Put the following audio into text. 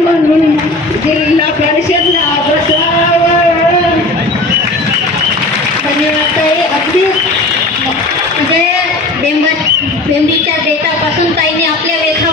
म्हणून जिल्हा परिषदला बसावं. म्हणजे धन्यवाद अगदी म्हणजे बेंबा बेंबीच्या आपल्या लेखा